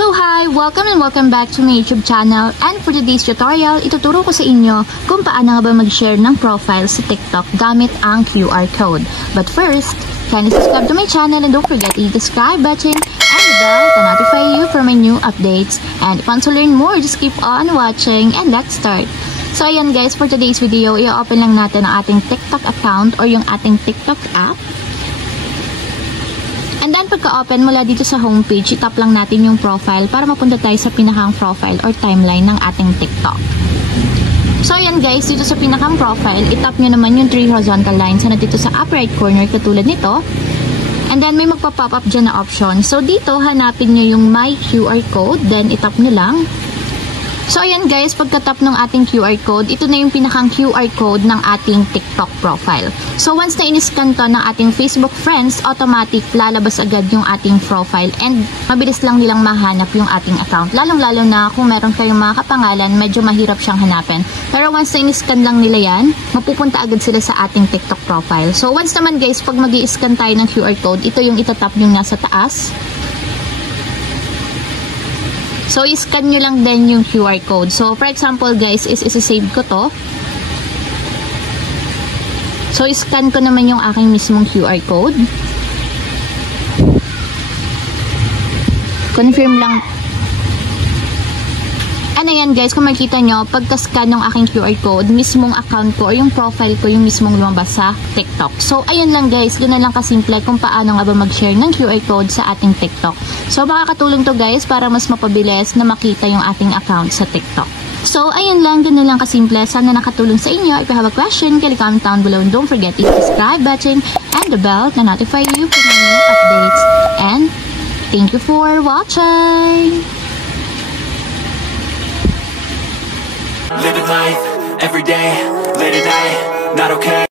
So hi! Welcome and welcome back to my YouTube channel, and for today's tutorial, ituturo ko sa inyo kung paano nga ba mag-share ng profile sa TikTok gamit ang QR code. But first, kindly subscribe to my channel and don't forget to hit the subscribe button and the bell to notify you for my new updates. And if you want to learn more, just keep on watching and let's start! So ayan guys, for today's video, i-open lang natin ang ating TikTok account or yung ating TikTok app. And then pagka-open mula dito sa homepage, itap lang natin yung profile para mapunta tayo sa pinakang profile or timeline ng ating TikTok. So ayan guys, dito sa pinakang profile, itap nyo naman yung 3 horizontal lines na dito sa upper right corner katulad nito. And then may magpa-pop up dyan na option. So dito, hanapin nyo yung my QR code, then itap nyo lang. So ayan guys, pagka-tap ng ating QR code, ito na yung pinakang QR code ng ating TikTok profile. So once na in-scan to ng ating Facebook friends, automatic lalabas agad yung ating profile and mabilis lang nilang mahanap yung ating account. Lalong-lalo na kung meron kayong mga kapangalan, medyo mahirap siyang hanapin. Pero once na in-scan lang nila yan, mapupunta agad sila sa ating TikTok profile. So once naman guys, pag mag-i-scan tayo ng QR code, ito yung itatap yung nasa taas. So, i-scan nyo lang din yung QR code. So, for example, guys, isa-save ko to. So, i-scan ko naman yung aking mismong QR code. Confirm lang. And ayan guys, kung makikita nyo, pagka-scan ng aking QR code, mismong account ko or yung profile ko yung mismong lumabas sa TikTok. So, ayun lang guys, ganoon lang kasimple kung paano nga ba mag-share ng QR code sa ating TikTok. So, makakatulong to guys para mas mapabilis na makita yung ating account sa TikTok. So, ayun lang, ganoon lang kasimple. Sana nakatulong sa inyo. If you have a question, kindly comment down below and don't forget to hit the subscribe button and the bell to notify you for my new updates. And thank you for watching! Living life, every day, late at night, not okay.